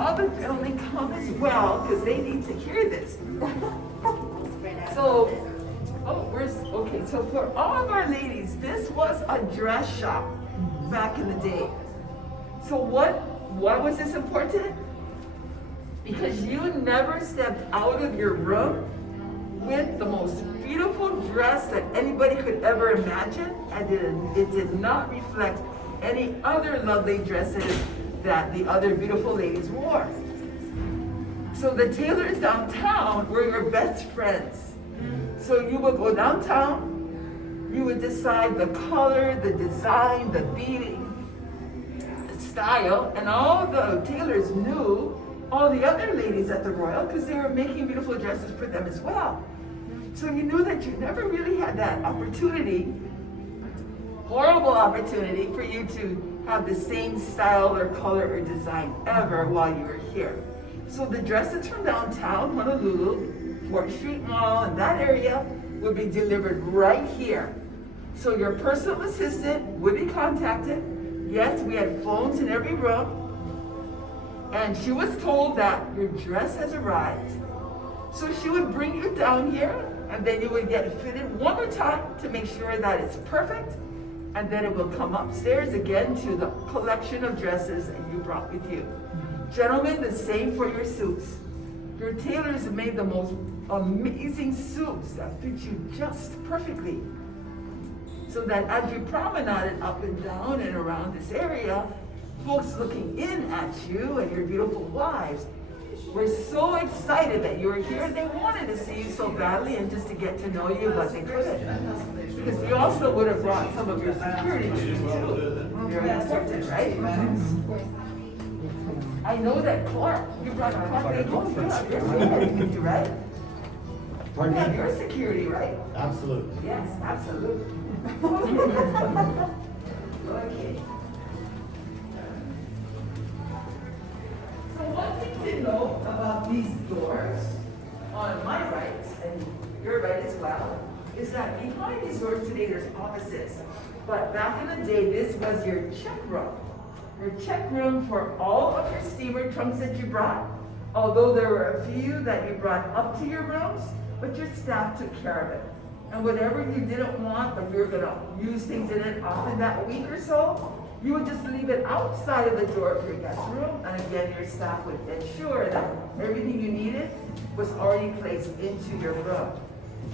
all the gentlemen come as well, because they need to hear this. So, okay, so for all of our ladies, this was a dress shop back in the day. So why was this important? Because you never stepped out of your room with the most beautiful dress that anybody could ever imagine, and it did not reflect any other lovely dresses that the other beautiful ladies wore. So the tailors downtown were your best friends. So you would go downtown, you would decide the color, the design, the beading, the style, and all the tailors knew all the other ladies at the Royal because they were making beautiful dresses for them as well. So you knew that you never really had that opportunity, horrible opportunity, for you to have the same style or color or design ever while you were here. So the dresses from downtown Honolulu, 4th Street Mall, and that area would be delivered right here. So your personal assistant would be contacted. Yes, we had phones in every room. And she was told that your dress has arrived. So she would bring you down here, and then you would get fitted one more time to make sure that it's perfect. And then it will come upstairs again to the collection of dresses that you brought with you. Gentlemen, the same for your suits. Your tailors made the most amazing suits that fit you just perfectly. So that as you promenaded up and down and around this area, folks looking in at you and your beautiful wives were so excited that you were here, and they wanted to see you so badly and just to get to know you, but they couldn't. Because you also would have brought some of your security with you too. Very important, right? I know that Clark, you brought Clark, they both have your security with you, right? You have your security, right? Absolutely. Yes, absolutely. Okay. So one thing to know about these doors on my right, and your right as well, is that behind these doors today there's offices. But back in the day, this was your check room. Your check room for all of your steamer trunks that you brought, although there were a few that you brought up to your rooms, but your staff took care of it. And whatever you didn't want, but you were gonna use things in it often that week or so, you would just leave it outside of the door of your guest room, and again, your staff would ensure that everything you needed was already placed into your room.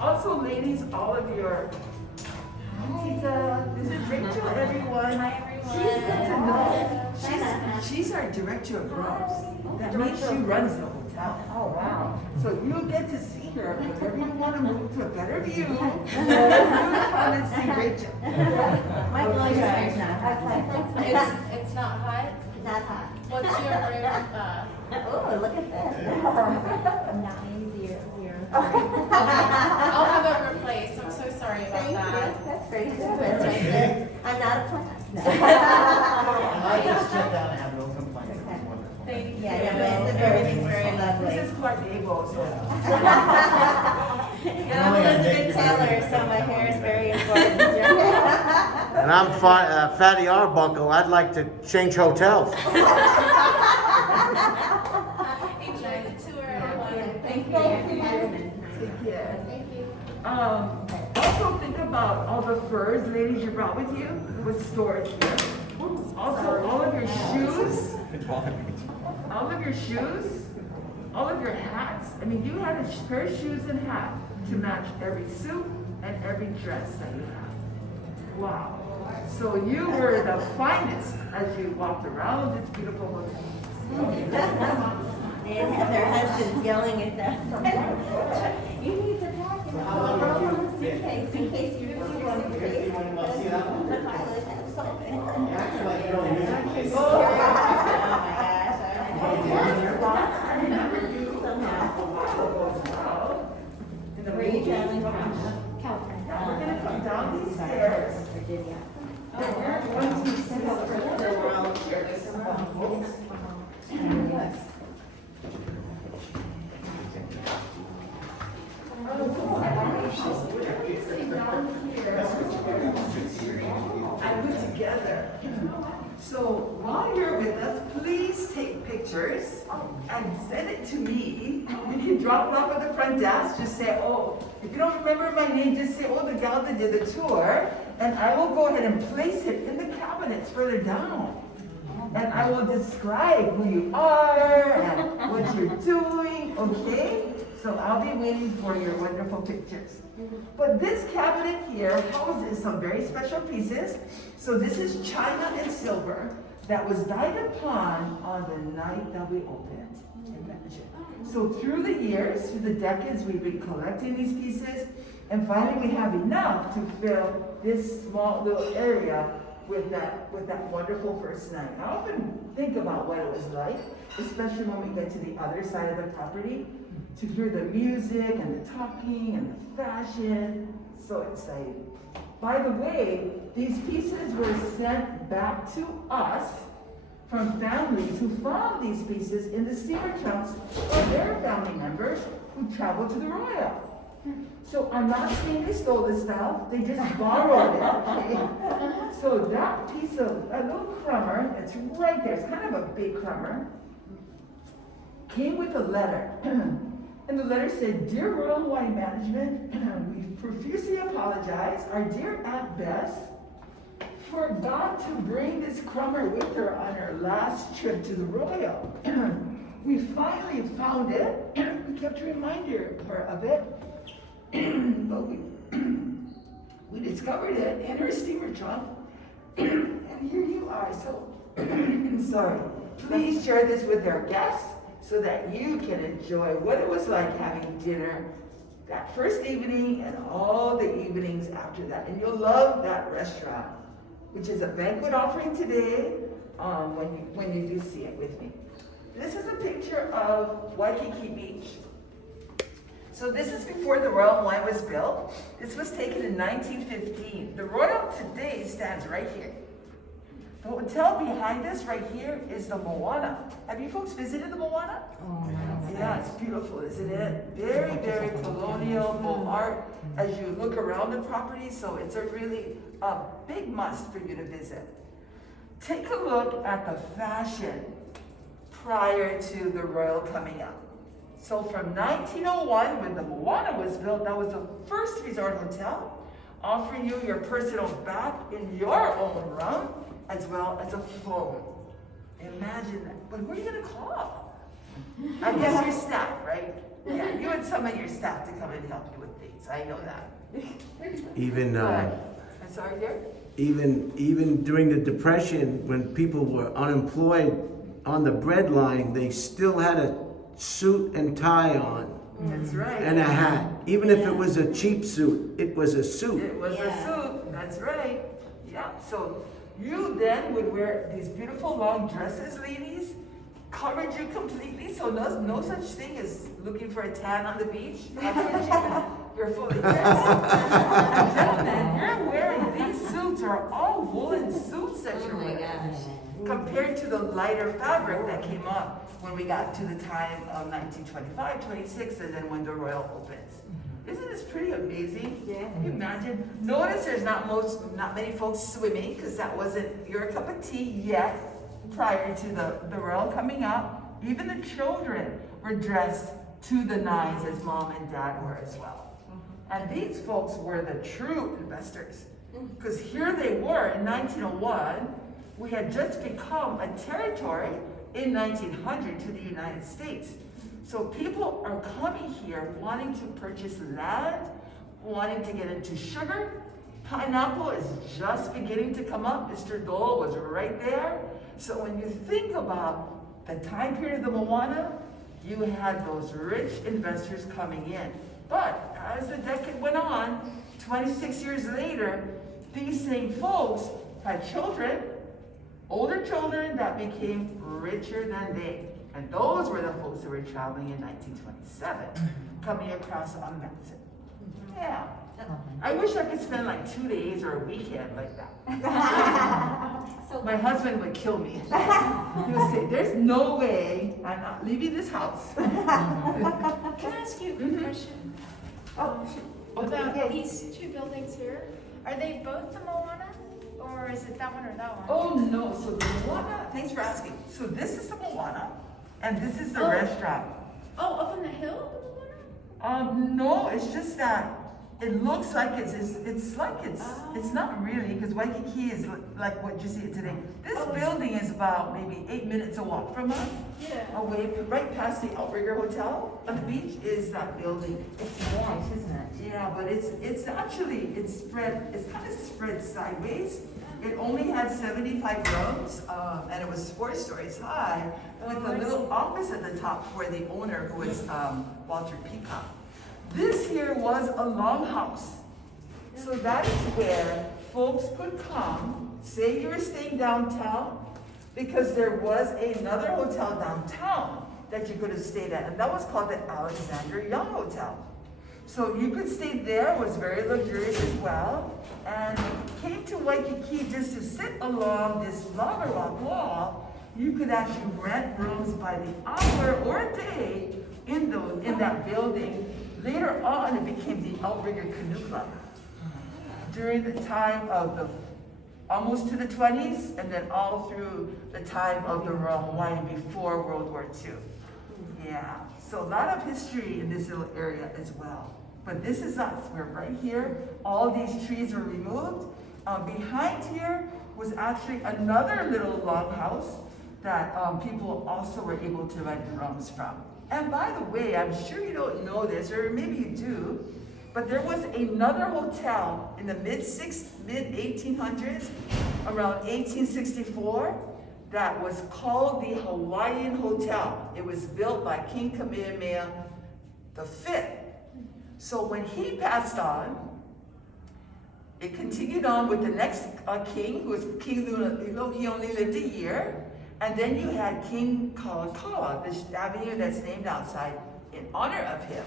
Also, ladies, all of your, Tita, this is Rachel, everyone. Hi, everyone. She's good to know. She's our director of rooms. That means she runs the hotel. Oh, wow. So you'll get to see her whenever you want to move to a better view. You come and see Rachel. My blood pressure is not high. It's not hot? Not hot. What's your room? Oh, look at this. 900. I'll have it replaced. I'm so sorry about Thank that. you. That's very good. That's right there. I'm not a plant. I just checked out and have no complaints. It was wonderful. Thank you. Yeah, but it's very lovely. This is Clark Gable, so. And I'm Elizabeth Taylor, so my hair is very important. And I'm Fatty Arbuckle. I'd like to change hotels. Enjoy the tour, everyone. Thank Thank you. you. Take care. Thank you. Also think about all the furs, ladies, you brought with you was stored here. Also, all of your shoes, all of your hats. I mean, you had a pair of shoes and hat to match every suit and every dress that you have. Wow. So you were the finest as you walked around this beautiful hotel. They have their husbands yelling at them. You need to pack in in case you really want to face. The pilot has something. Oh my gosh. I remember you. Where are you traveling from? California. We're going to come down these stairs. Virginia. And we're going to see the world here. There's some books. I put together So while you're with us, please take pictures and send it to me. You can drop it off at the front desk. Just say, oh, if you don't remember my name, just say, oh, the gal that did the tour. And I will go ahead and place it in the cabinets further down. And I will describe who you are and what you're doing, okay? So I'll be waiting for your wonderful pictures. But this cabinet here houses some very special pieces. So this is china and silver that was dyed upon on the night that we opened. Imagine. So through the years, through the decades, we've been collecting these pieces. And finally we have enough to fill this small little area with that wonderful first night. I often think about what it was like, especially when we get to the other side of the property, to hear the music and the talking and the fashion. So exciting. By the way, these pieces were sent back to us from families who found these pieces in the steamer trunks of their family members who traveled to the Royal. So I'm not saying they stole this stuff, they just borrowed it, okay? So that piece of, a little crummer, that's right there, it's kind of a big crummer, came with a letter. And the letter said, Dear Royal Hawaiian Management, we profusely apologize. Our dear Aunt Bess forgot to bring this crummer with her on her last trip to the Royal. We finally found it. We kept to remind her of it. But we discovered it in her steamer trunk. And here you are. So, sorry. Please share this with our guests, so that you can enjoy what it was like having dinner that first evening and all the evenings after that. And you'll love that restaurant, which is a banquet offering today when you do see it with me. This is a picture of Waikiki Beach. So this is before the Royal Hawaiian was built. This was taken in 1915. The Royal today stands right here. The hotel behind us right here is the Moana. Have you folks visited the Moana? Oh, Yeah, it's beautiful, isn't it? Very, very colonial, beau art as you look around the property, so it's a really big must for you to visit. Take a look at the fashion prior to the Royal coming up. So from 1901, when the Moana was built, that was the first resort hotel, offering you your personal bath in your own room, as well as a phone. Imagine that. But who are you going to call? I guess your staff, right? Yeah, you and some of your staff to come and help you with things. I know that. Even I'm sorry, dear? even during the Depression, when people were unemployed on the bread line, they still had a suit and tie on That's right. and a hat. Even if it was a cheap suit, it was a suit. It was a suit. That's right. Yeah. So you then would wear these beautiful long dresses, ladies, covered you completely. So no such thing as looking for a tan on the beach. You're fully dressed. And gentlemen, you're wearing these suits are all woolen suits that you're wearing. Compared to the lighter fabric that came up when we got to the time of 1925, 26, and then when the Royal opens. Isn't this pretty amazing? Yeah. Can you imagine? Notice there's not many folks swimming because that wasn't your cup of tea yet prior to the Royal coming up. Even the children were dressed to the nines as mom and dad were as well. And these folks were the true investors because here they were in 1901. We had just become a territory in 1900 to the United States. So people are coming here wanting to purchase land, wanting to get into sugar. Pineapple is just beginning to come up. Mr. Dole was right there. So when you think about the time period of the Moana, you had those rich investors coming in. But as the decade went on, 26 years later, these same folks had children, older children that became richer than they. And those were the folks that were traveling in 1927, coming across on Matson. Yeah. I wish I could spend like 2 days or a weekend like that. So My husband would kill me. He would say, there's no way I'm not leaving this house. Can I ask you a question? Oh, About these two buildings here? Are they both the Moana? or is it that one or that one? Oh, no, so the Moana, thanks for asking. So this is the Moana, and this is the Oh. restaurant. Oh, up on the hill? No, it's just that it looks like it's not really, because Waikiki is like what you see it today. This building is about maybe 8 minutes a walk from us. Yeah. Away, right past the Outrigger Hotel on the beach is that building. It's nice, isn't it? Yeah, but it's actually, it's kind of spread sideways. It only had 75 rooms, and it was 4 stories high, with a little office at the top for the owner, who was Walter Peacock. This here was a longhouse. So that is where folks could come, say you were staying downtown, because there was another hotel downtown that you could have stayed at, and that was called the Alexander Young Hotel. So you could stay there, it was very luxurious as well, and came to Waikiki just to sit along this lava rock wall. You could actually rent rooms by the hour or a day in that building. Later on, it became the Outrigger Canoe Club. During the time of almost to the 20s, and then all through the time of the Royal Hawaiian before World War II. Yeah, so a lot of history in this little area as well. But this is us, we're right here. All these trees were removed. Behind here was actually another little longhouse that people also were able to rent rooms from. And by the way, I'm sure you don't know this, or maybe you do, but there was another hotel in the mid-1800s, around 1864, that was called the Hawaiian Hotel. It was built by King Kamehameha V. So when he passed on, it continued on with the next king, who was King Lilo. He only lived a year. And then you had King Kalakaua, this avenue that's named outside in honor of him.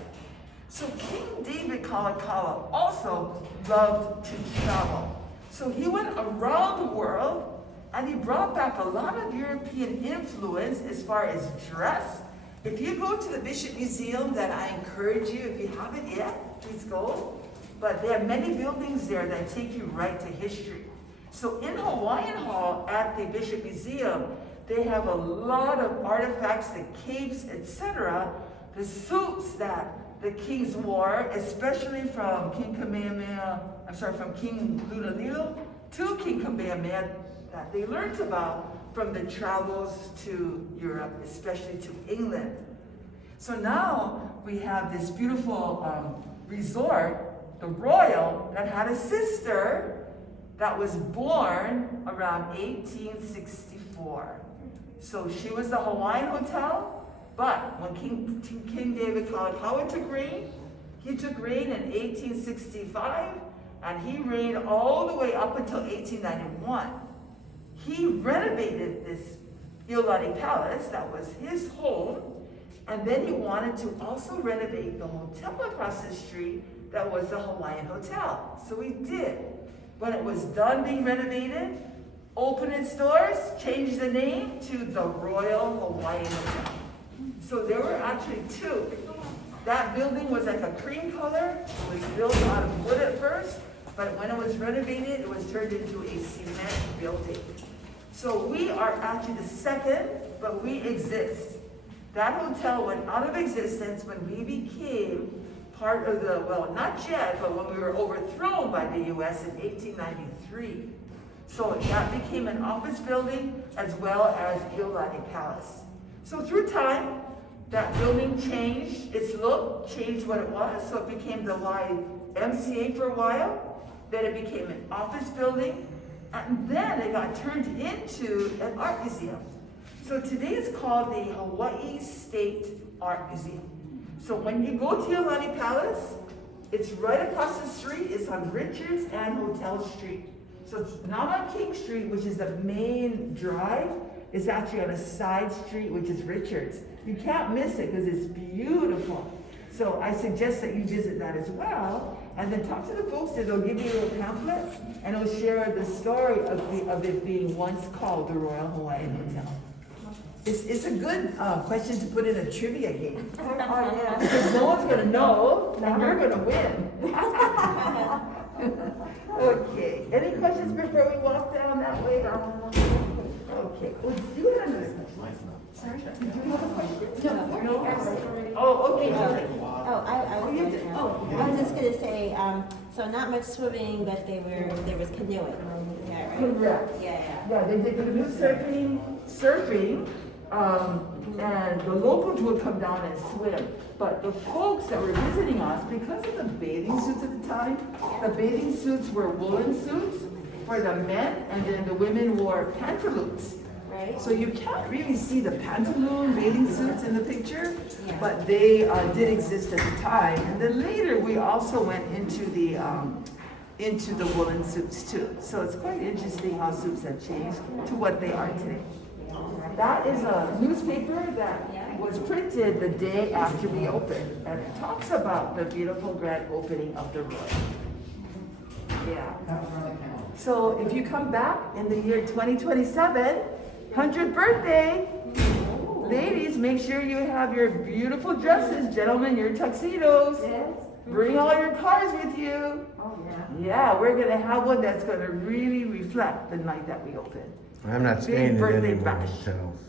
So King David Kalakaua also loved to travel. So he went around the world, and he brought back a lot of European influence as far as dress. If you go to the Bishop Museum, then I encourage you, if you haven't yet, please go. But there are many buildings there that take you right to history. So in Hawaiian Hall at the Bishop Museum, they have a lot of artifacts, the capes, etc., the suits that the kings wore, especially from King Lunalilo to King Kamehameha, that they learned about from the travels to Europe, especially to England. So now we have this beautiful resort, the Royal, that had a sister that was born around 1864. So she was the Hawaiian Hotel, but when King David Kalakaua took reign, he took reign in 1865, and he reigned all the way up until 1891. He renovated this Iolani Palace, that was his home, and then he wanted to also renovate the hotel across the street that was the Hawaiian Hotel. So he did. When it was done being renovated, opened its doors, changed the name to the Royal Hawaiian Hotel. So there were actually 2. That building was like a cream color. It was built out of wood at first, but when it was renovated, it was turned into a cement building. So we are actually the second, but we exist. That hotel went out of existence when we became part of the, well, not yet, but when we were overthrown by the US in 1893. So that became an office building as well as Iolani Palace. So through time, that building changed its look, changed what it was, so it became the YMCA for a while. Then it became an office building, and then it got turned into an art museum. So today it's called the Hawaii State Art Museum. So when you go to Iolani Palace, it's right across the street. It's on Richards and Hotel Street. So it's not on King Street, which is the main drive. It's actually on a side street, which is Richards. You can't miss it because it's beautiful. So I suggest that you visit that as well. And then talk to the folks there. They'll give you a little pamphlet, and it'll share the story of it being once called the Royal Hawaiian Hotel. It's a good question to put in a trivia game. Oh, yeah. Because no one's going to know, and you're going to win. Okay, any questions before we walk down that way? Okay, well, do you have another question? Sorry? Do you have a question? No? Oh, okay. Oh, I was you gonna, did. Oh. I was just gonna say, so not much swimming, but there was canoeing. Yeah, right? Correct. Yeah, Yeah, they did canoe surfing, and the locals would come down and swim. But the folks that were visiting us, because of the bathing suits at the time, the bathing suits were woolen suits for the men, and then the women wore pantaloons. right? So you can't really see the pantaloon bathing suits in the picture, Yeah. but they did exist at the time. And then later, we also went into the woolen suits too. So it's quite interesting how suits have changed to what they are today. That is a newspaper that was printed the day after we opened, and it talks about the beautiful grand opening of the Royal. Yeah. So if you come back in the year 2027, 100th birthday, ladies, make sure you have your beautiful dresses, gentlemen, your tuxedos. Yes. Bring all your cars with you. Oh, yeah. Yeah, we're gonna have one that's gonna really reflect the night that we open. I'm not staying in birthday any more bash. hotels.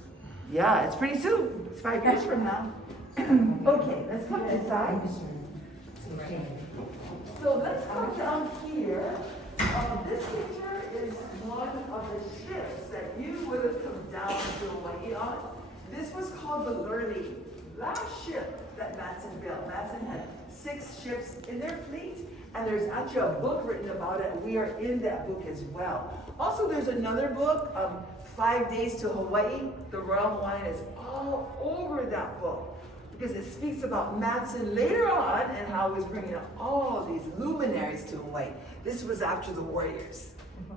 Yeah, it's pretty soon. It's 5 years from now. Okay, let's come this side. So let's come down here. This picture is one of the ships that you would have come down to Hawaii on. This was called the Learning. Last ship that Matson built. Matson had 6 ships in their fleet, and there's actually a book written about it. We are in that book as well. Also, there's another book, 5 Days to Hawaii. The Royal Hawaiian is all over that book because it speaks about Matson later on and how he was bringing all these luminaries to Hawaii. This was after the warriors.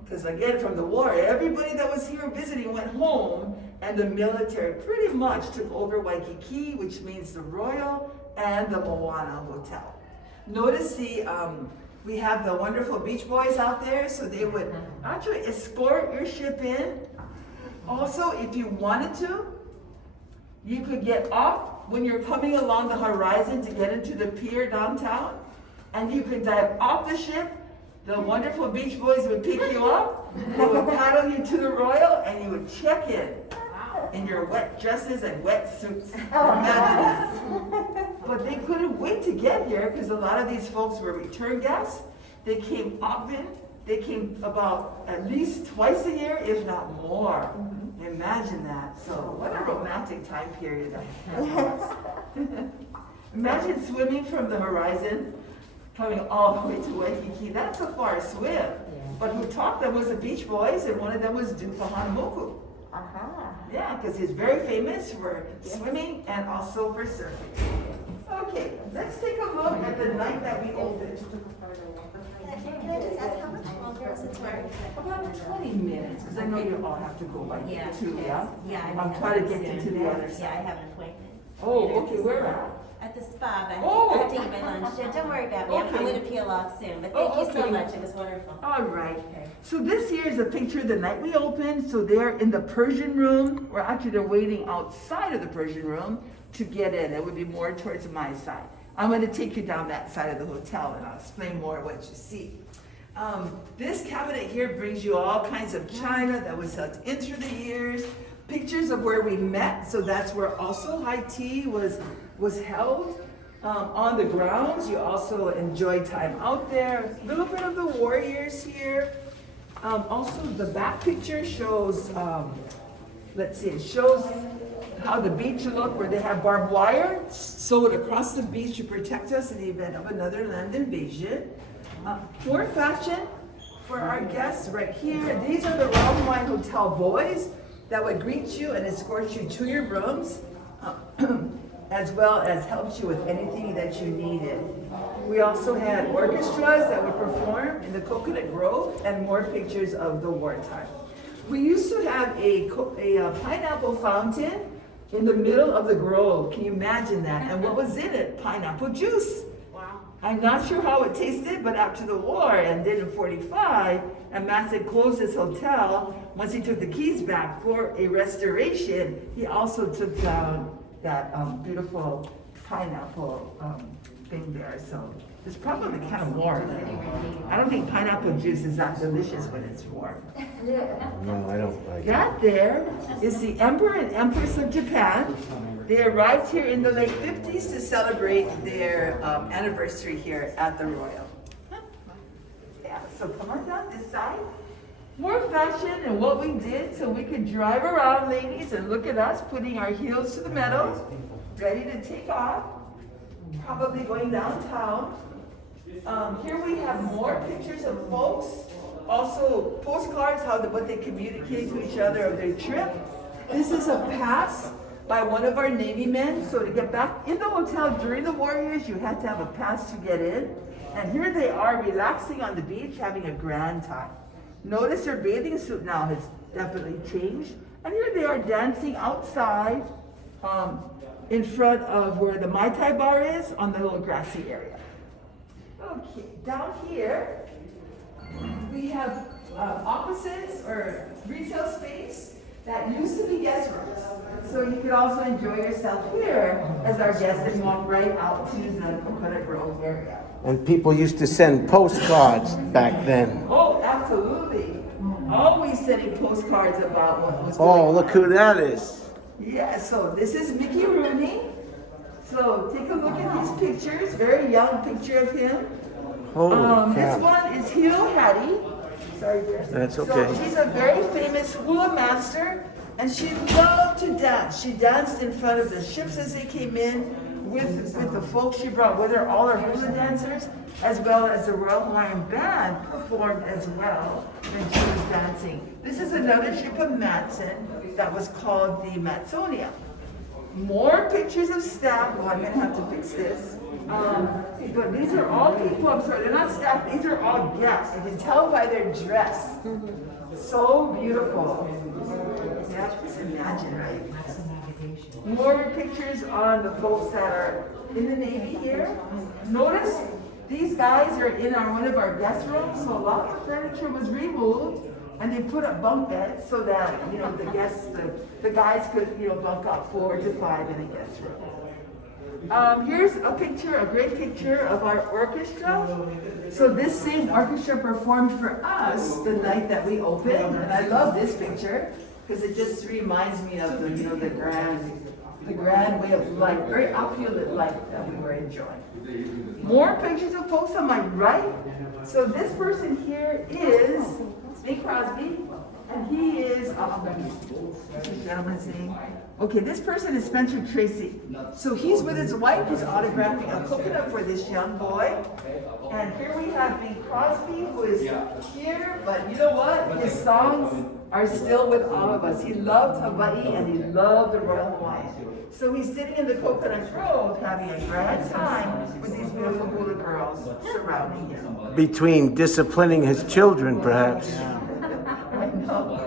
Because again, from the war, everybody that was here visiting went home, and the military pretty much took over Waikiki, which means the Royal and the Moana Hotel. Notice we have the wonderful beach boys out there, so they would actually escort your ship in. Also, if you wanted to, you could get off when you're coming along the horizon to get into the pier downtown, and you could dive off the ship. The wonderful beach boys would pick you up, they would paddle you to the Royal, and you would check in your wet dresses and wet suits. Imagine this. But they couldn't wait to get here because a lot of these folks were return guests. They came often. They came about at least twice a year, if not more. Imagine that. So what a romantic time period that was. Imagine swimming from the horizon, coming all the way to Waikiki. That's a far swim. But who taught them was the Beach Boys, and one of them was Duke Kahanamoku. Yeah, because he's very famous for swimming and also for surfing. Okay, let's take a look at the night that we opened. Can I just ask how much longer is the tour? About 20 minutes, because I know you all have to go by Yeah. two, yeah? Yeah. I'm trying to get you to the other Yeah, I side. have an appointment. Oh, okay, where at? At the spa, but Oh. I have to eat my lunch. Don't worry about me. I'm Okay. going to peel off soon, but Oh, thank you so okay. much. It was wonderful. All right. So this here is a picture of the night we opened. So they're in the Persian room, or actually they're waiting outside of the Persian room to get in. It would be more towards my side. I'm going to take you down that side of the hotel and I'll explain more what you see. This cabinet here brings you all kinds of china that was held in through the years, pictures of where we met. So that's where also high tea was held. On the grounds, you also enjoy time out there. A little bit of the warriors here. Also, the back picture shows, let's see, it shows how the beach looked, where they have barbed wire sewed across the beach to protect us in the event of another land invasion. More fashion for our guests right here. These are the Royal Hawaiian Hotel boys that would greet you and escort you to your rooms. As well as helps you with anything that you needed. We also had orchestras that would perform in the Coconut Grove and more pictures of the wartime. We used to have a pineapple fountain in the middle of the grove. Can you imagine that? And what was in it? Pineapple juice. Wow. I'm not sure how it tasted, but after the war, and then in 45, and Matson closed his hotel. Once he took the keys back for a restoration, he also took down that beautiful pineapple thing there. So It's probably kind of warm. I don't think pineapple juice is that delicious when it's warm. No, I don't like it. That there is the Emperor and Empress of Japan. They arrived here in the late 50s to celebrate their anniversary here at the Royal. Yeah, so come on down this side. More fashion and what we did so we could drive around, ladies, and look at us putting our heels to the metal, ready to take off, probably going downtown. Here we have more pictures of folks, also postcards, what they communicate to each other of their trip. This is a pass by one of our Navy men. So to get back in the hotel during the war years, you had to have a pass to get in. And here they are relaxing on the beach, having a grand time. Notice their bathing suit now has definitely changed. And here they are dancing outside in front of where the Mai Tai bar is on the little grassy area. Okay, down here, we have offices or retail space that used to be guest rooms. So you could also enjoy yourself here as our guests and walk right out to the Coconut Grove area. And people used to send postcards back then. Oh, absolutely. Always sending postcards about what was going Oh, on. look who that is. Yeah, so this is Mickey Rooney. So take a look at these pictures. Very young picture of him. Holy This cow. one is Hugh Hattie. Sorry, dear. That's So okay. she's a very famous hula master, and she loved to dance. She danced in front of the ships as they came in with the folks. She brought with her all her hula dancers, as well as the Royal Hawaiian Band performed as well when she was dancing. This is another ship of Matson that was called the Matsonia. More pictures of staff. Oh, I'm gonna have to fix this. But these are all people, I'm sorry, they're not staff, these are all guests. You can tell by their dress. So beautiful. Yeah, just imagine, right? More pictures on the folks that are in the Navy here. Notice these guys are in one of our guest rooms, so a lot of the furniture was removed. And they put up bunk beds so that, the guests, the guys could, bunk up 4 to 5 in a guest room. Here's a picture, a great picture of our orchestra. So this same orchestra performed for us the night that we opened. And I love this picture because it just reminds me of the grand way of life, very opulent life that we were enjoying. More pictures of folks on my right. So this person here is Bing Crosby, and he is, what's this gentleman's name? Okay, this person is Spencer Tracy. So he's with his wife, he's autographing a coconut for this young boy. And here we have Bing Crosby, who is here, but you know what? His songs are still with all of us. He loved Hawaii and he loved the Royal Hawaiian. So he's sitting in the Coconut Grove having a grand time with these beautiful hula girls surrounding him. Between disciplining his children, perhaps. I know.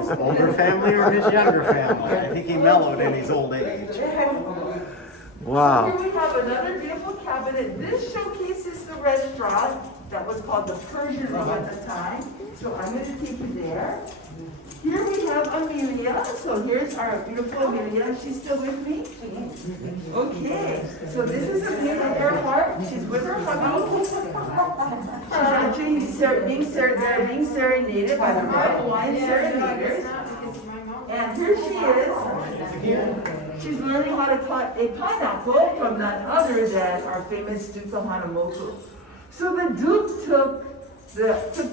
His older family or his younger family? I think he mellowed in his old age. Wow. Here we have another beautiful cabinet. This showcases the restaurant that was called the Persian Room at the time. So I'm going to take you there. Here we have Amelia. So here's our beautiful Amelia. She's still with me? Okay. So this is Amelia Earhart. She's with her hubby. She's actually being serenaded by the Royal Hawaiian Serenaders. And here she is. She's learning how to cut a pineapple from none other than our famous Duke of Hanamoku. So the Duke took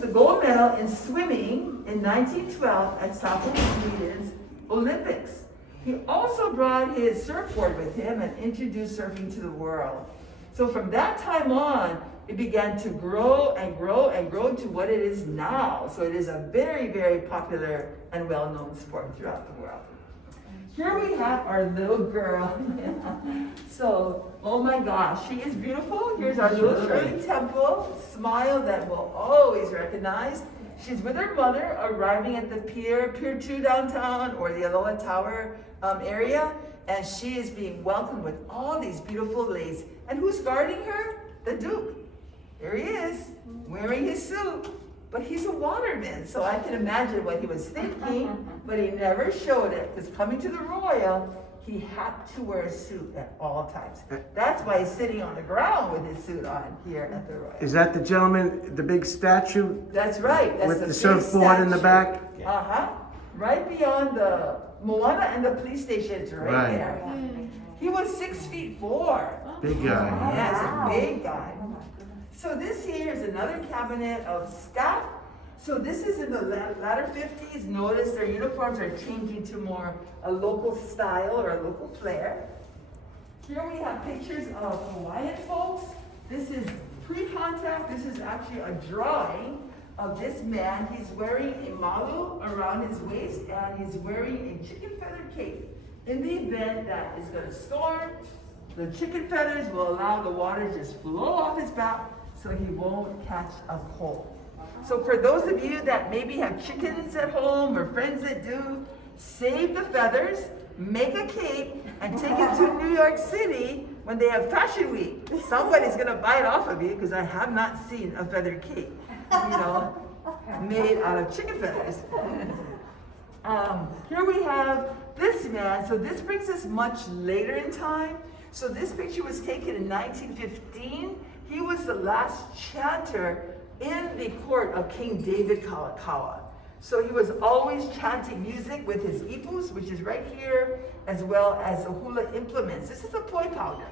the gold medal in swimming in 1912 at Stockholm, Sweden's Olympics. He also brought his surfboard with him and introduced surfing to the world. So from that time on, it began to grow and grow and grow to what it is now. So it is a very, very popular and well-known sport throughout the world. Here we have our little girl. So, oh my gosh, she is beautiful. Here's our little Shirley Temple, smile that we'll always recognize. She's with her mother, arriving at the Pier 2 downtown, or the Aloha Tower area, and she is being welcomed with all these beautiful ladies. And who's guarding her? The Duke. There he is, wearing his suit. But he's a waterman, so I can imagine what he was thinking, but he never showed it, because coming to the Royal, he had to wear a suit at all times. That's why he's sitting on the ground with his suit on here at the Royal. Is that the gentleman, the big statue That's right. That's with a the big surfboard in the statue. back? Uh-huh. Right beyond the Moana and the police station, it's right Right. there. He was 6'4". Big guy. Yeah, he's a big guy. So this here is another cabinet of staff. So this is in the latter 50s. Notice their uniforms are changing to more a local style or a local flair. Here we have pictures of Hawaiian folks. This is pre-contact. This is actually a drawing of this man. He's wearing a malu around his waist and he's wearing a chicken feather cape. In the event that it's going to storm, the chicken feathers will allow the water to just flow off his back so he won't catch a cold. So for those of you that maybe have chickens at home or friends that do, save the feathers, make a cape, and take it to New York City when they have Fashion Week. Somebody's gonna buy it off of you because I have not seen a feather cape, made out of chicken feathers. Here we have this man. So this brings us much later in time. So this picture was taken in 1915. He was the last chanter in the court of King David Kalakaua. So he was always chanting music with his ipus, which is right here, as well as the hula implements. This is a poi pounder,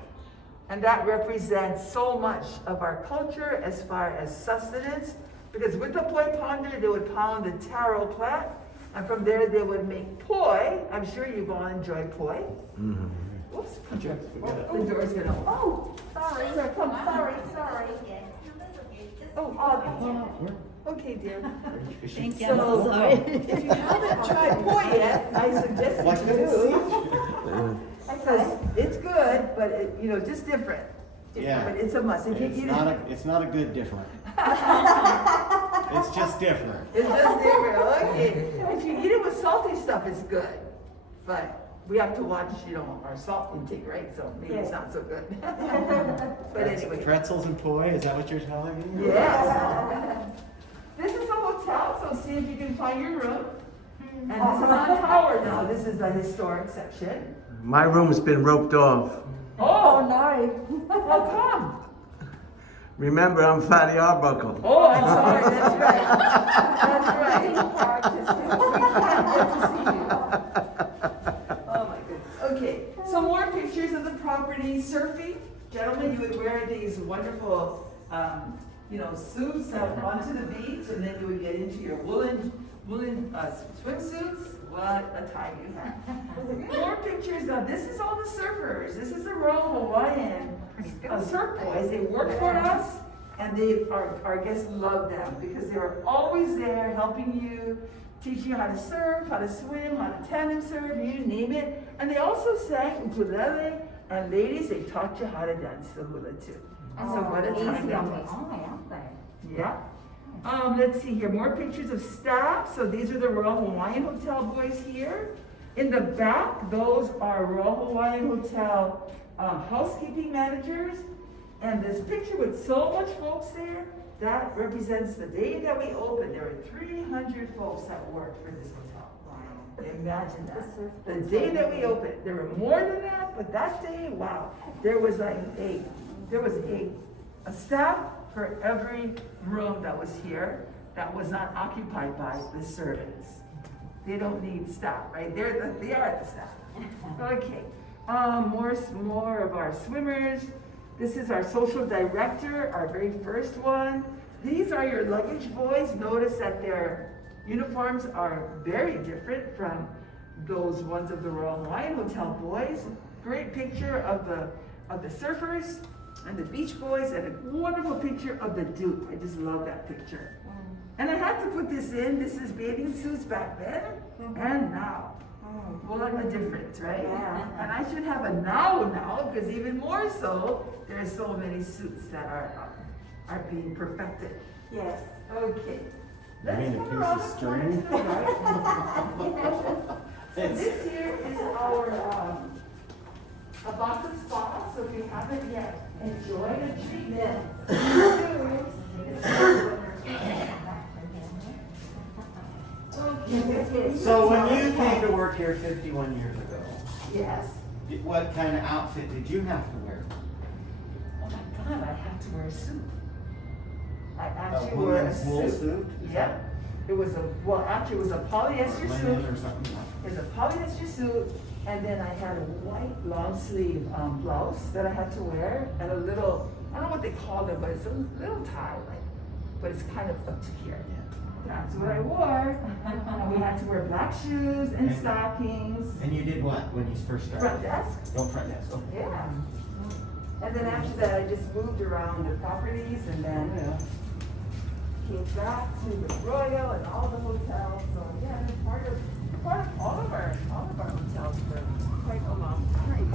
and that represents so much of our culture as far as sustenance, because with the poi pounder, they would pound the taro plant, and from there they would make poi. I'm sure you've all enjoyed poi. Mhm. Oops, the door's gonna, Sorry. Sorry. Okay, dear. Thank you. So, if you haven't tried poi yet, I suggest that you do. Because it's good, but just different. Yeah. But it's a must. If you eat it, It's not a good different. It's just different. it's just different. Okay. If you eat it with salty stuff, it's good. But we have to watch, our salt intake, right? So maybe it's not so good. But anyway. Pretzels and poi, is that what you're telling me? Yes. This is a hotel, so see if you can find your room. And this is on tower now. This is the historic section. My room's been roped off. Oh, no. How come? Remember, I'm Fatty Arbuckle. Oh, I'm sorry. That's right. That's right. We can't get to see you. Oh, my goodness. Okay, so more pictures of the property. Surfing. Gentlemen, you would wear these wonderful, suits onto the beach, and then you would get into your woolen swimsuits. What a time you had. More pictures of, this is all the surfers. This is the Royal Hawaiian surf boys. They work for us, and our guests love them because they were always there helping you, teaching you how to surf, how to swim, how to tandem surf, you name it. And they also sang ukulele, and ladies, they taught you how to dance the hula too. So what a time that was. Yeah. Let's see here, more pictures of staff. So these are the Royal Hawaiian Hotel boys here. In the back, those are Royal Hawaiian Hotel housekeeping managers. And this picture with so much folks there, that represents the day that we opened. There were 300 folks that worked for this hotel. Wow. Imagine that. The day that we opened, there were more than that, but that day, wow, there was a staff for every room that was here that was not occupied by the servants. They don't need staff, right? They are the staff. Okay, more of our swimmers. This is our social director, our very first one. These are your luggage boys. Notice that their uniforms are very different from those ones of the Royal Hawaiian Hotel boys. Great picture of the surfers and the beach boys, and a wonderful picture of the Duke. I just love that picture. And I had to put this in. This is bathing suits back then and now. What a difference, right? Yeah. And I should have a now, because even more so, there are so many suits that are being perfected. Yes. Okay. You mean a come piece around of the corner string? to the right. So this here is our Abaka Spa. So if you haven't yet enjoyed a treatment, So when you came to work here 51 years ago, yes. What kind of outfit did you have to wear? Oh my God, I had to wear a suit. I A actually wore a woman's wool suit. suit? Is Yeah. It was actually it was a polyester Linen suit. or something? It was a polyester suit, and then I had a white long sleeve blouse that I had to wear, and a little, I don't know what they call it, but it's a little tie, like, but it's kind of up to here. That's what I wore. And we had to wear black shoes and stockings. And you did what when you first started? Front desk. Oh, front desk. Okay. Yeah. And then after that, I just moved around the properties and then came back to the Royal and all the hotels. So yeah, I'm part of all of our hotels for quite a long time.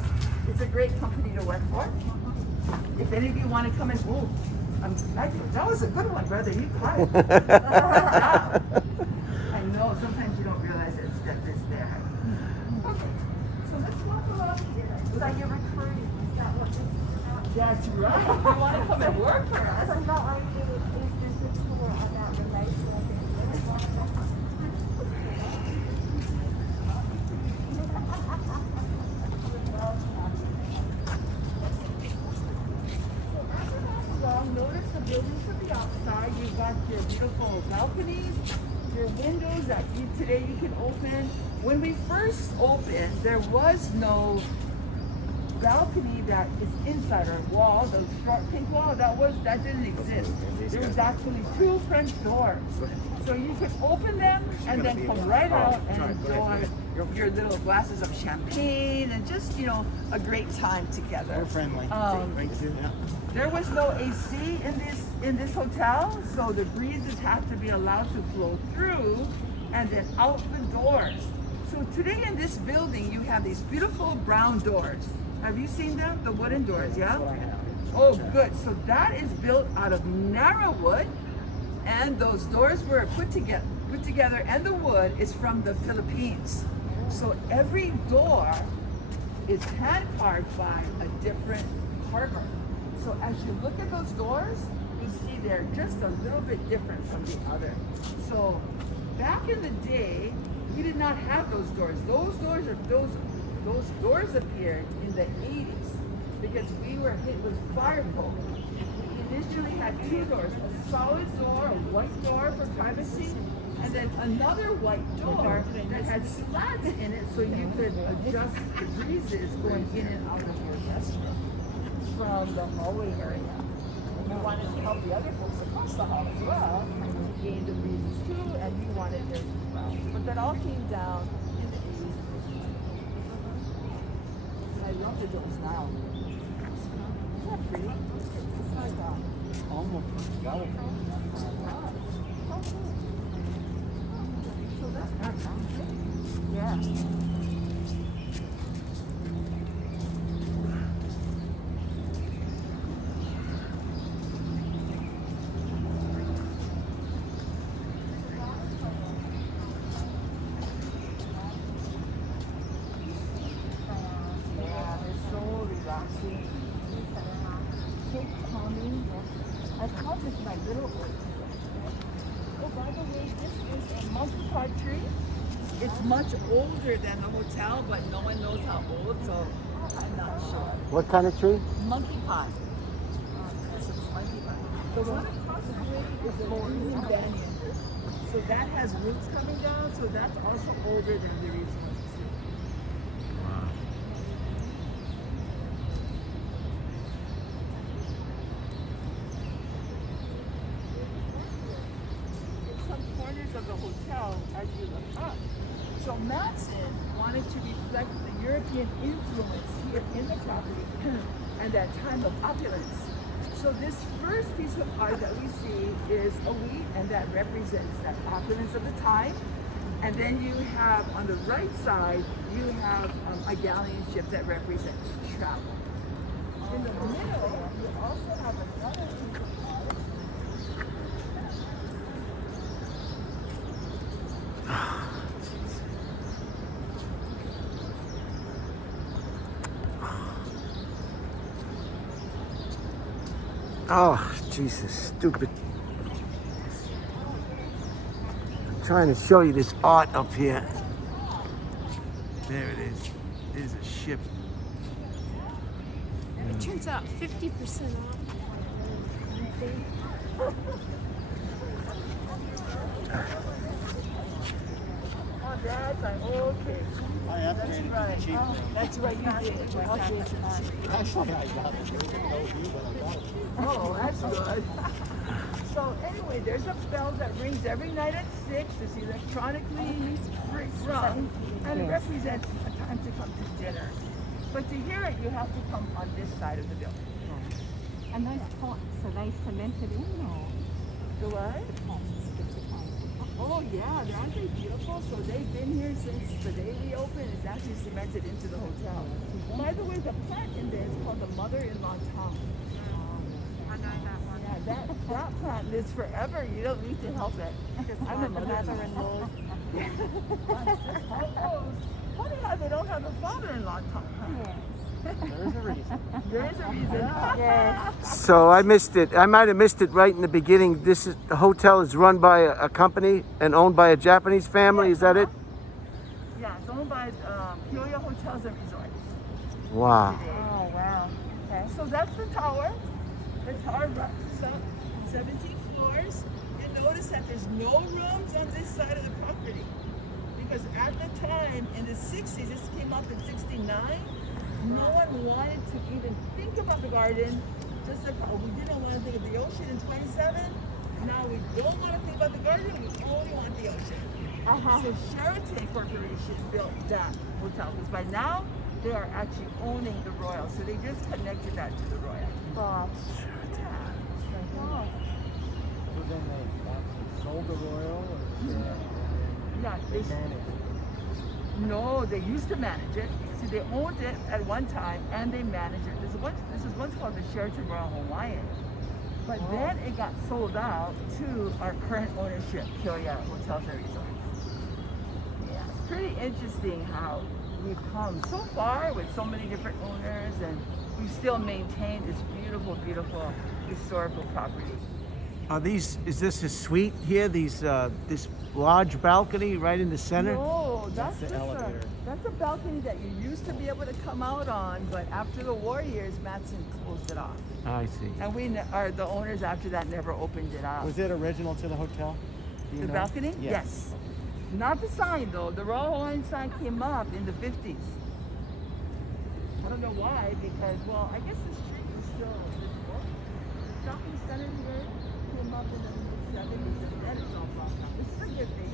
It's a great company to work for. If any of you want to come and that was a good one, brother. You caught it. Good job. I know sometimes you don't realize that step is there. Okay, so let's walk along here. Was I your recruiting? Is that what this is about? That's right. You want to come and work for us? So not only is this a tour about relationship, Notice the buildings from the outside. You've got your beautiful balconies, your windows that today you can open. When we first opened, there was no balcony that is inside our wall, the sharp pink wall, that didn't exist. There was actually two French doors. So you could open them and then come right out and enjoy your little glasses of champagne and just, a great time together. They're friendly. Great to do that. There was no AC in this hotel, so the breezes have to be allowed to flow through and then out the doors. So today in this building, you have these beautiful brown doors. Have you seen them? The wooden doors, yeah? Oh, good. So that is built out of narrow wood, and those doors were put together, and the wood is from the Philippines. So every door is hand carved by a different carver. So as you look at those doors, you see they're just a little bit different from the other. So back in the day, we did not have those doors. Those doors appeared in the 80s because we were hit with fire cold. We initially had two doors, a solid door, a white door for privacy, and then another white door that had slats in it so you could adjust the breezes going in and out of your restroom from the hallway area. And you wanted to help the other folks across the hall as well, gain the breezes too, and you wanted theirs as well. But that all came down in the 80s. I love the doors now. Isn't that pretty? It's like Almost got it. So that's not bad. Yeah. I call this my little orchid. Oh, by the way, this is a monkey-pod tree. It's much older than the hotel, but no one knows how old, so I'm not sure. What kind of tree? Monkey-pod. This is monkey-pod. The one across the way is the Indian banyan. So that has roots coming down, so that's also older than the reason. Of the hotel as you look up. So Matson wanted to reflect the European influence here in the property and that time of opulence. So this first piece of art that we see is a wheat, and that represents that opulence of the time. And then you have on the right side, you have a galleon ship that represents travel. In the middle, you also have another piece of art. Oh, Jesus, stupid. I'm trying to show you this art up here. There it is. There's a ship It turns out 50% off. Oh, Dad's like, okay. I upgraded to the cheap one. That's right, you did. Actually, I got it. There was no view, but I got it. Oh, that's good. So anyway, there's a bell that rings every night at 6. It's electronically rung, and it represents a time to come to dinner. But to hear it, you have to come on this side of the building. And those pots, are they cemented in or? The what? The pots, the pots. Oh yeah, aren't they beautiful? So they've been here since the day we opened. It's actually cemented into the hotel. By the way, the plant in there is called the mother-in-law tongue. I know that one. Yeah, that plant lives forever. You don't need to help it. I'm a mother-in-law. Funny how they don't have a father-in-law tongue. Huh? There's a reason. There is a reason. Yes. So I missed it. I might have missed it right in the beginning. The hotel is run by a company and owned by a Japanese family. Is that it? Yeah, it's owned by Kyoya Hotels and Resorts. Wow. Oh, wow. Okay. So that's the tower. The tower runs up 17 floors. And notice that there's no rooms on this side of the property. Because at the time, in the 60s, this came up in 69, no one wanted to even think about the garden. Just like how we didn't want to think of the ocean in 27. Now we don't want to think about the garden, we only want the ocean. So Sheraton Corporation built that hotel. Because by now, they are actually owning the Royal. So they just connected that to the Royal. Gosh. So then they sold the Royal, or Yeah, they managed it? no, they used to manage it. So they owned it at one time and they managed it. This was once called the Sheraton Royal Hawaiian. But then it got sold out to our current ownership, Kyoya Hotels and Resorts. Yeah, it's pretty interesting how we've come so far with so many different owners, and we still maintain this beautiful, beautiful historical property. Is this a suite here? This large balcony right in the center? No, That's the just elevator. that's a balcony that you used to be able to come out on, but after the war years, Matson closed it off. I see. And the owners after that never opened it up. Was it original to the hotel? Do you The know? balcony? Yes. Not the sign though. The Royal Hawaiian sign came up in the 50s. I don't know why, because, well, I guess the street is still visible. Shopping center here came up in the mid-70s, and then it's all blocked out. This is a good thing,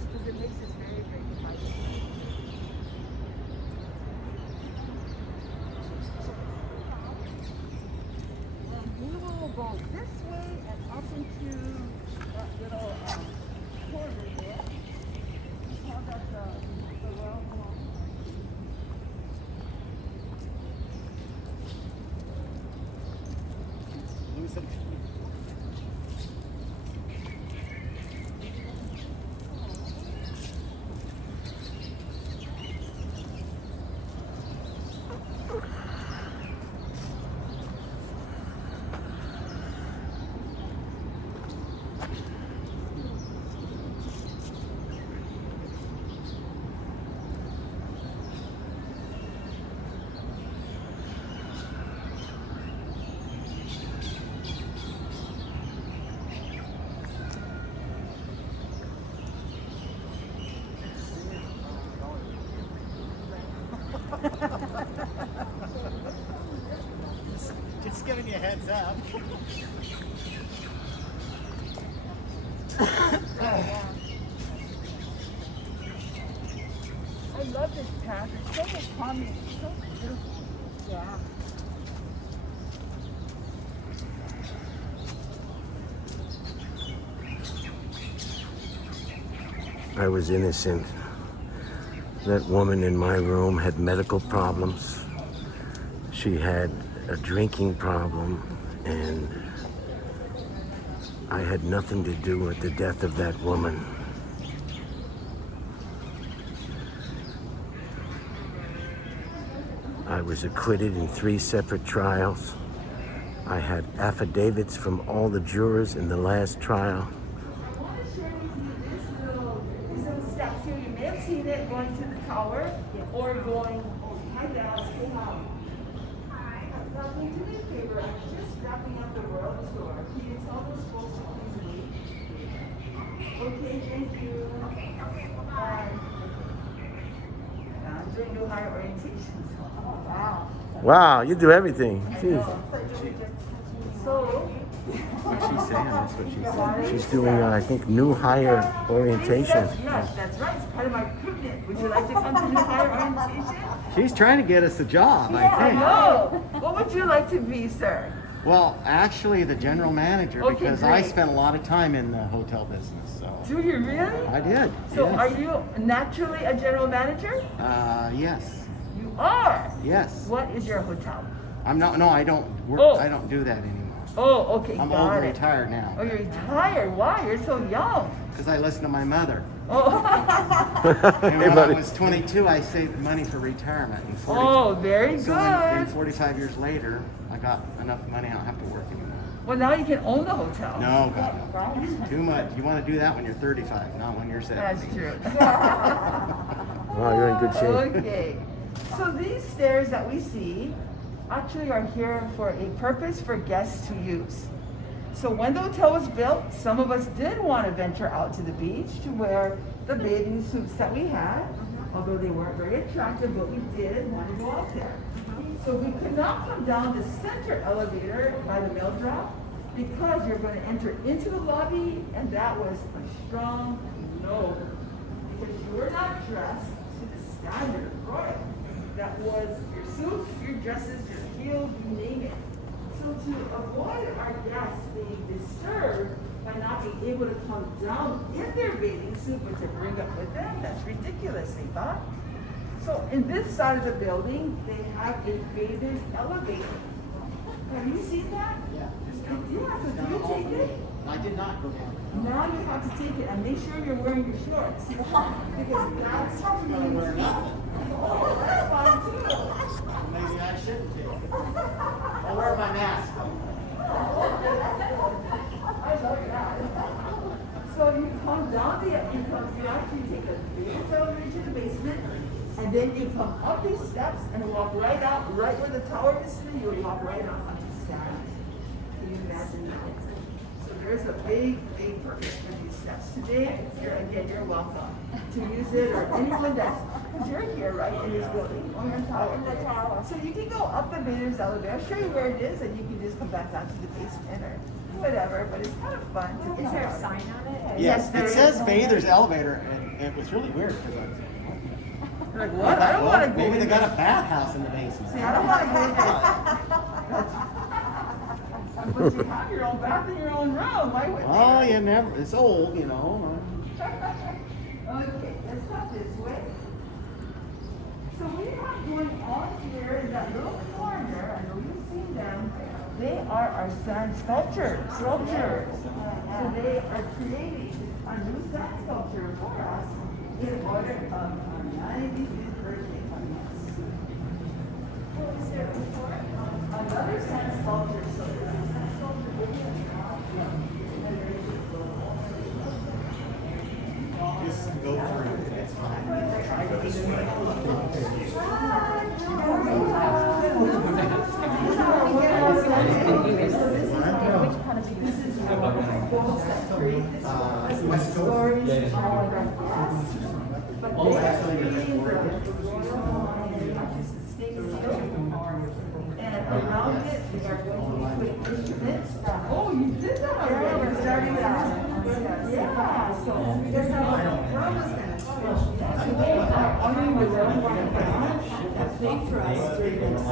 because it makes it very, very private. And we will go this way and up into that little corridor there. We call that the Royal Hall. Lose some. Just giving you a heads up. I love this path. It's so much calming. It's so beautiful. Yeah. I was innocent. That woman in my room had medical problems. She had a drinking problem, and I had nothing to do with the death of that woman. I was acquitted in 3 separate trials. I had affidavits from all the jurors in the last trial. I want to share with you these little steps here. You may have seen it going to the tower or going, oh, hi Dallas, hey how? Hi. Can you do me a favor? I'm just wrapping up the world tour. Can you tell those folks to please wait? Okay, thank you. Bye. I'm doing new hire orientation. Oh, wow. Wow, you do everything. I Jeez. know. So, What's she saying? That's what she's saying. She's doing, I think, new hire orientation. yes, that's right. It's part of my recruitment. Would you like to come to new hire orientation? She's trying to get us a job, I I think. know. What would you like to be, sir? Well, actually, the general manager, Okay, because I great. spent a lot of time in the hotel business. So Do you really? I did. So yes. are you naturally a general manager? Yes. You are. Yes. What is your hotel? I'm not. No, I don't work. Oh. I don't do that anymore. Oh, okay, I'm got old, it. retired now. Oh, you're retired. Why? You're so young. Because I listen to my mother. Oh, And Hey, when I buddy. was 22, I saved money for retirement. And 40 oh, very so when 45 good. years later, I got enough money. I don't have to work anymore. Well, now you can own the hotel. No, God, no. Too much. You want to do that when you're 35, not when you're 70. That's true. Wow, you're in good shape. Okay. So these stairs that we see actually are here for a purpose for guests to use. So when the hotel was built, some of us did want to venture out to the beach to wear the bathing suits that we had, although they weren't very attractive, but we did want to go out there. So we could not come down the center elevator by the mail drop because you're going to enter into the lobby, and that was a strong no. Because you were not dressed to the standard, right? That was your suits, your dresses, your heels, you name it. So to avoid our guests being disturbed by not being able to come down in their bathing suit, but to bring up with them, that's ridiculous, they thought. So in this side of the building, they have a bathers elevator. Have you seen that? Yeah. Yeah, so do you take it? I did not go down. Now you have to take it and make sure you're wearing your shorts. Because that's I'm gonna wear nothing. Oh, that's fine too. Maybe I shouldn't take it. I'll wear my mask though. I love that. So you come down you actually take a big elevator to the basement, and then you come up these steps and walk right out, right where the tower is, and you'll walk right out onto stairs. Can you imagine that? So there's a big purpose for these steps. Today, you're welcome to use it, or anyone because you're here, right, in this building, or in the tower. So you can go up the bathers elevator. I'll show you where it is, and you can just come back down to the basement or whatever, but it's kind of fun to Is there a sign on it? Yes, Yes, there it is. says Bather's elevator, and it was really weird because You're like, what? I don't want to go maybe in they there. got a bathhouse in the basement. See, I don't want to go there. But you have your own bath in your own room. Why wouldn't Oh, you? you never. It's old, you know. Okay, let's go this way. So we have going on here in that little corner, I know you've seen them, they are our sand sculptures. So they are creating a new sand sculpture for us in order of our 95th birthday coming up. What was there before? Another sand sculpture. So there's a sand sculpture over here. And there's a little Just go through. It's fine. And around it, we are going to put instruments. Oh, you did that already. Yeah, we're starting that. Yeah, so we're almost finished. So they are honoring the world right now. That's big for us during this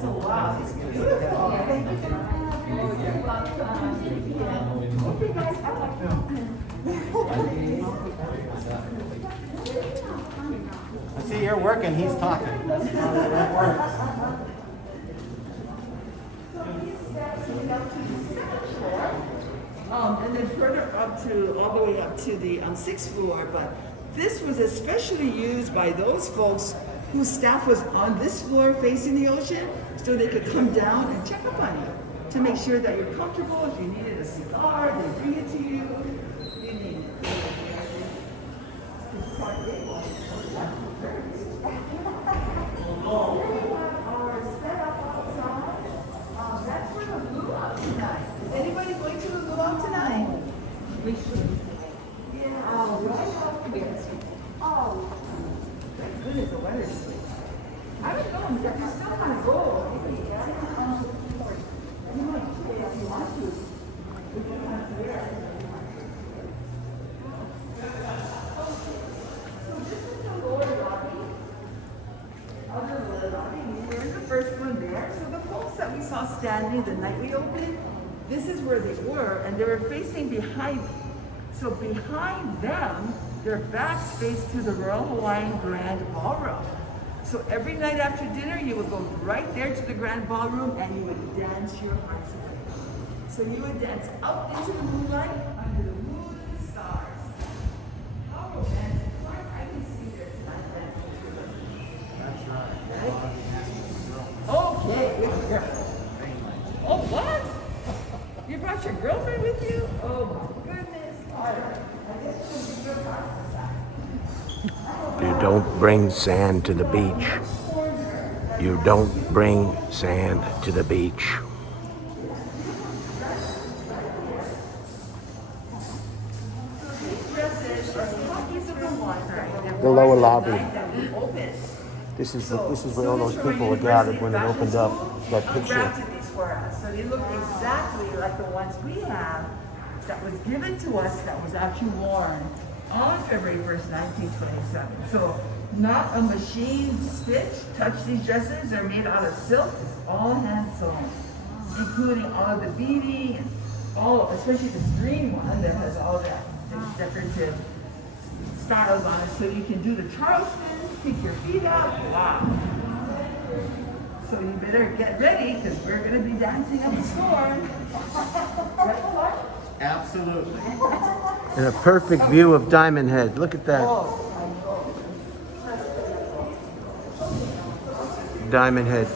So wow, it's beautiful. Thank you. You're welcome. Okay, guys, I see you're working. He's talking. That's how that works. And then further up to, all the way up to the 6th floor, but this was especially used by those folks whose staff was on this floor facing the ocean, so they could come down and check up on you, to make sure that you're comfortable. If you needed a cigar, they bring it to you. You name it. It's quite big. Yeah. Oh, right. Oh, thank goodness the weather's sweet. I don't know, if you still want to go, maybe, you might stay if you want to. We can have to wear it. So this is the lower lobby. Other lower lobby, we're in the first one there. So the folks that we saw standing the night we opened, this is where they were, and they were facing behind me. So behind them, their backs face to the Royal Hawaiian Grand Ballroom. So every night after dinner, you would go right there to the Grand Ballroom and you would dance your hearts away. So you would dance up into the moonlight, under the moon and the stars. How romantic. I can see there tonight dancing. That's right. Okay, with your girlfriend. Oh, what? You brought your girlfriend with you? Oh my goodness. All right. I guess she'll be your partner. You don't bring sand to the beach. You don't bring sand to the beach. The lower lobby. This is where all those people were gathered when it opened up. That picture. Crafted these for us, so they look exactly like the ones we have that was given to us that was actually worn on February 1st, 1927. So not a machine stitch. Touch these dresses. They're made out of silk. It's all hand sewn, including all of the beading and all, especially this green one that has all that decorative styles on it. So you can do the Charleston, kick your feet up. Wow. So you better get ready because we're going to be dancing up a storm. Right, Absolutely. And a perfect view of Diamond Head. Look at that. Diamond Head.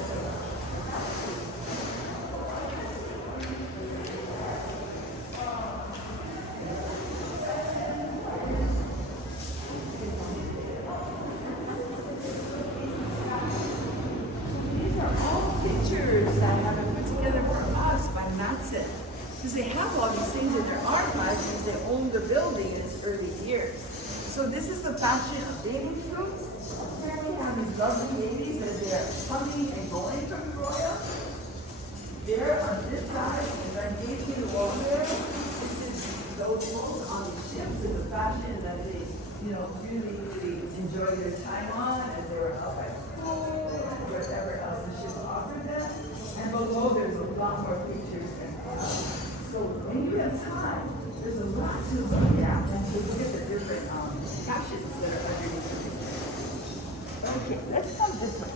These are all pictures that have been put together for us by Matson. Because they have all these things in their archives since they owned the building in its early years. So this is the fashion of bathing suits. Here we have these lovely ladies as they're coming and going from the Royal. There on this side, as I gave you the wall there, this is those folks on the ships and the fashion that they, really enjoy their time on as they were up at school and wherever else the ship offered them. And below there's a lot more pictures and so when you have time, there's a lot to look at and to look at the different fashions that are underneath the picture. Okay, let's come this way.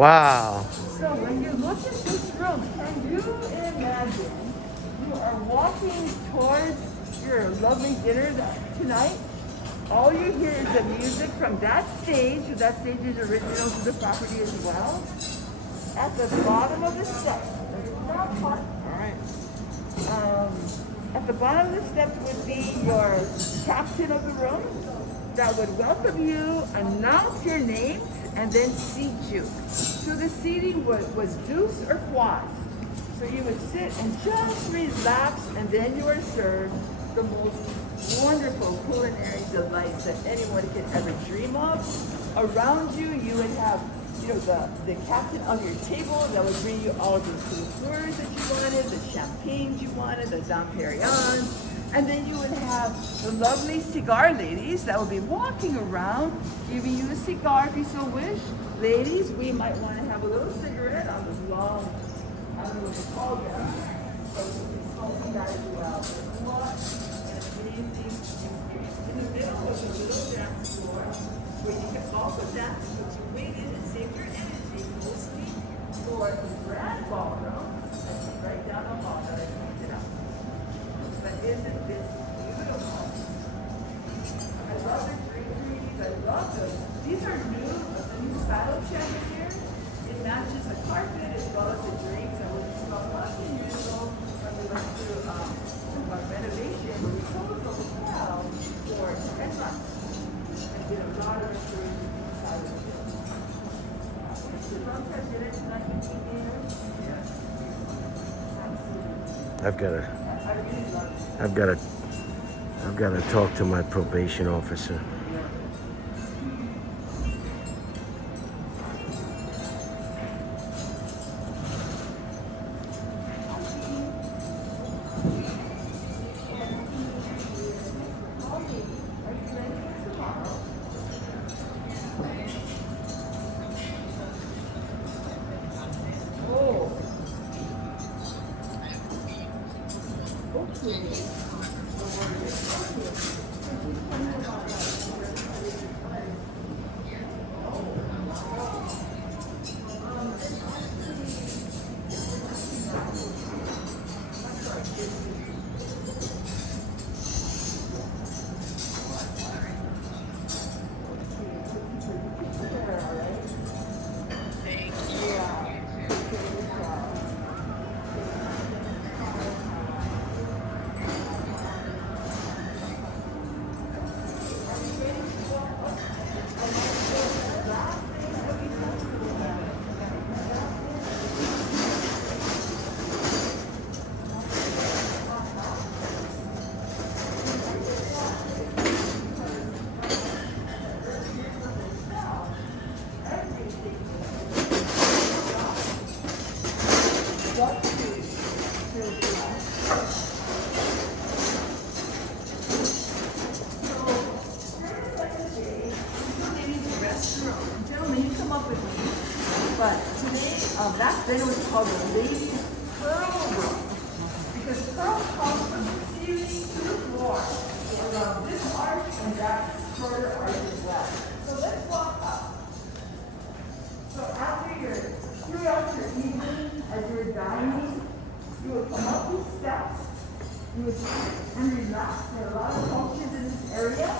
Wow. So when you look at this room, can you imagine you are walking towards your lovely dinner tonight? All you hear is the music from that stage, so that stage is original to the property as well. At the bottom of the steps, at the bottom of the steps would be your captain of the room that would welcome you, announce your names, and then seat you. So the seating was deuce or quad. So you would sit and just relax, and then you are served the most wonderful culinary delights that anyone could ever dream of. Around you, you would have the captain of your table that would bring you all the liqueurs that you wanted, the champagnes you wanted, the Dom Perignons. And then you would have the lovely cigar ladies that would be walking around, giving you a cigar if you so wish. Ladies, we might want to have a little cigarette on this long, I don't know what to call them, but it's smoking that as well. There's one, and it's amazing. In the middle was a little dance floor where you can also dance, but you wait in and save your energy, mostly I've got to talk to my probation officer. Gentlemen, you come up with me. But today, back then it was called the ladies' pearl room. Because pearl comes from the ceiling to the floor. Around this arch and that shorter arch as well. So let's walk up. So after throughout your evening, as you're dining, you would come up these steps. You would sit and relax. There are a lot of functions in this area.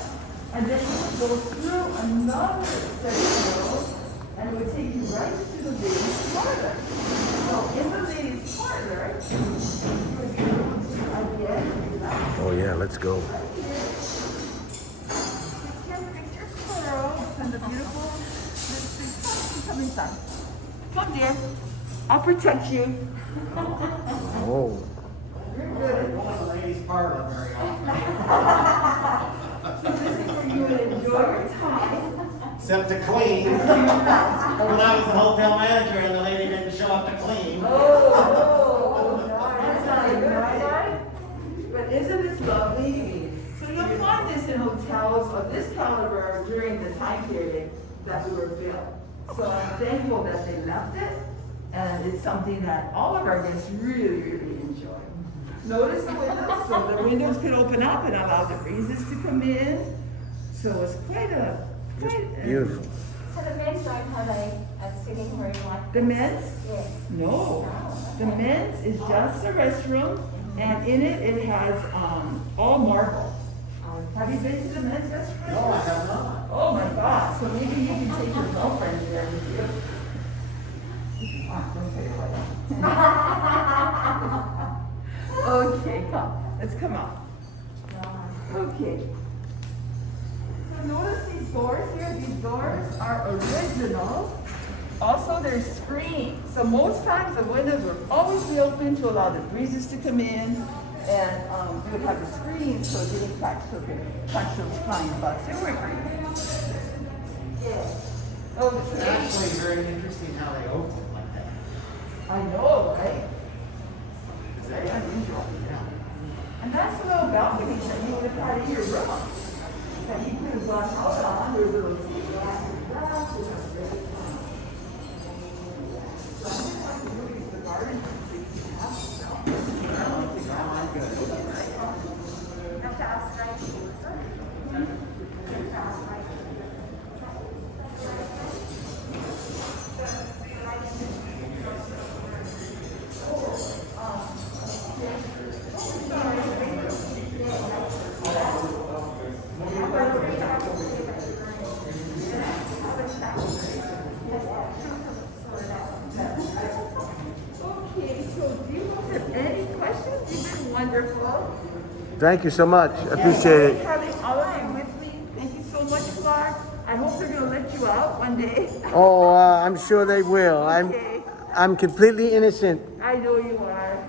And then you would go through another set of doors, and it would take you right to the ladies' parlor. So in the ladies' parlor, you would be able to again relax. Oh yeah, let's go. You can fix your curls and the beautiful come inside. Come dear. I'll protect you. Oh. You're I good. don't go in the ladies' parlor very often. This is where you would enjoy your time. Except to clean. When I was the hotel manager and the lady didn't show up to clean. Oh, that's not even right. But isn't this lovely? So you'll find this in hotels of this caliber during the time period that we were built. So I'm thankful that they left it, and it's something that all of our guests really, really enjoy. Notice the windows, so the windows could open up and allow the breezes to come in. So it's Beautiful. So the men's don't have a sitting room like The men's? Yes. No, the men's is just a restroom, and in it has all marble. Have you been to the men's restroom? No, I have not. Oh my God! So maybe you can take your girlfriend there with you. Okay, come. Let's come out. Okay. So notice these doors here. These doors are original. Also, they're screened. So most times the windows would always be open to allow the breezes to come in, and we would have the screens so it didn't catch those flying bugs. They were great. Oh, It's actually very interesting how they open like that. I know, right? It's very unusual. And that's the little balcony that you would have had in your room. That you could have gone out on. There's little tea glass and glass. So I just like to use the garden so you can have yourself. Okay, so do you have any questions? You've been wonderful. Thank you so much. Appreciate it. Having all of you with me. Thank you so much, Clark. I hope they're going to let you out one day. Oh, I'm sure they will. Okay. I'm completely innocent. I know you are.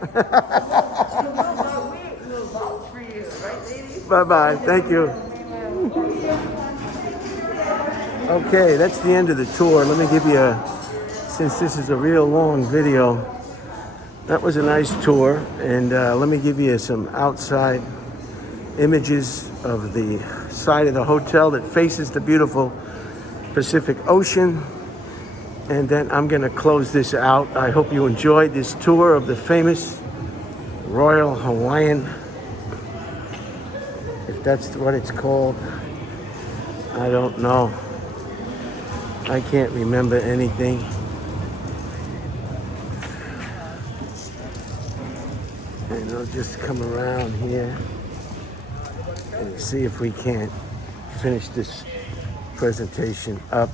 Bye-bye. Thank you. Okay, that's the end of the tour. Let me give you since this is a real long video, that was a nice tour. And let me give you some outside images of the side of the hotel that faces the beautiful Pacific Ocean. And then I'm gonna close this out. I hope you enjoyed this tour of the famous Royal Hawaiian, if that's what it's called. I don't know. I can't remember anything. And I'll just come around here and see if we can't finish this presentation up.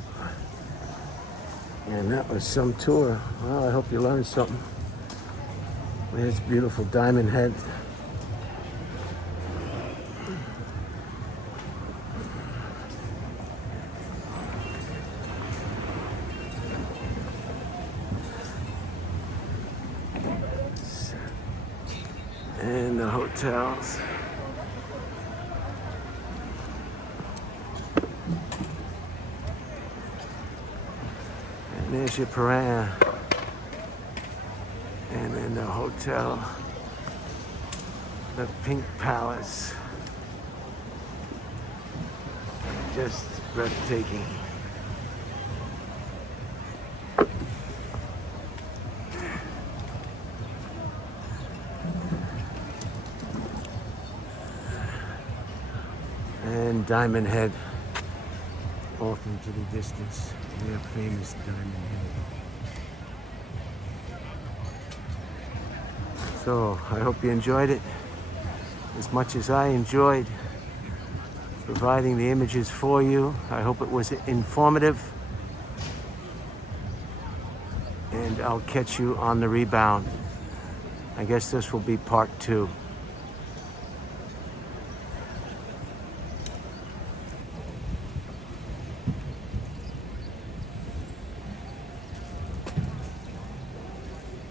And that was some tour. Well, I hope you learned something. There's beautiful Diamond Head. And the hotels. And there's your piranha. And then the hotel, the Pink Palace. Just breathtaking. And Diamond Head off into the distance. Their famous Diamond Head. So I hope you enjoyed it as much as I enjoyed providing the images for you. I hope it was informative. And I'll catch you on the rebound. I guess this will be part 2.